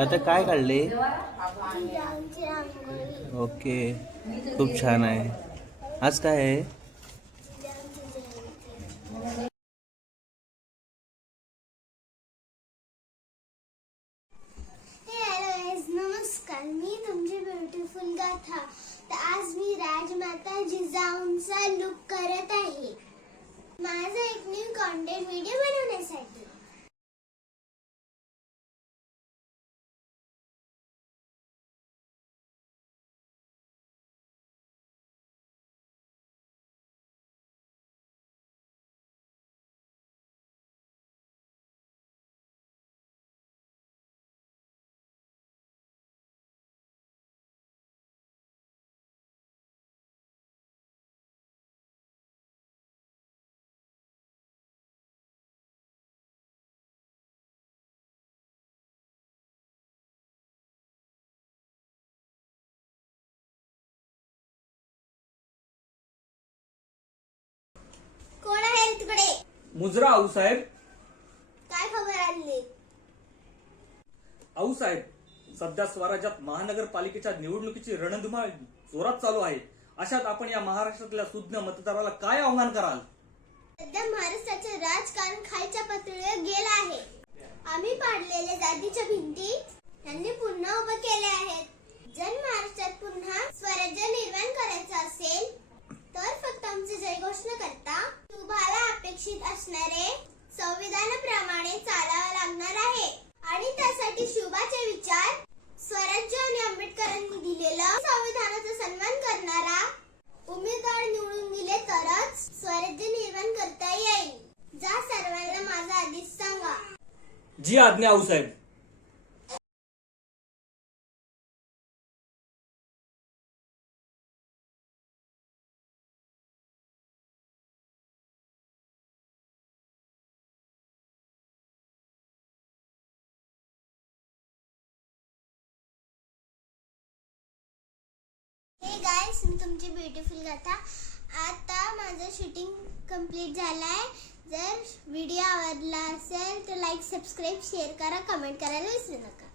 आता काय काढले? ओके, खूप छान आहे. आज काय आहे? नमस्कार, मी तुमची ब्युटिफुल गाथा. तर आज मी राजमाता जिजाऊंचा लुक करत आहे माझा एक न्यू कंटेंट व्हिडिओ बनवण्यासाठी. कोण आहे तिकडे? मुजरा आऊसाहेब. काय खबर आणली? आऊसाहेब, सध्या स्वराज्यात महानगरपालिकेच्या निवडणुकीची रणधुमाळी जोरात चालू आहे. अशात आपण या महाराष्ट्रातल्या सुज्ञ मतदाराला काय आव्हान कराल? सध्या महाराष्ट्राचे राजकारण खालच्या पातळीवर गेलं आहे. आम्ही पाडलेल्या जातीच्या भिंती यांनी पुन्हा उभे केले आहेत. जर महाराष्ट्रात पुन्हा स्वराज्य निर्माण करायचं असेल तर फक्त आमची जयघोषणा करता शुभाला अपेक्षित असणारे संविधानाप्रमाणे चालावं लागणार आहे. आणि त्यासाठी शुभाचे विचार, स्वराज्य आणि आंबेडकरांनी दिलेलं संविधानाचा सन्मान करणारा उमेदवार निवडून दिले तरच स्वराज्य निर्माण करता येईल. जा सर्वांना माझा आदेश सांगा. जी आज्ञा आऊसाहेब. हे गाइस, मी तुमची ब्युटिफुल गाथा. आता माझं शूटिंग कंप्लीट झालंय. जर व्हिडिओ आवडला असेल तर लाईक, सबस्क्राईब, शेअर करा, कमेंट करायला विसरू नका.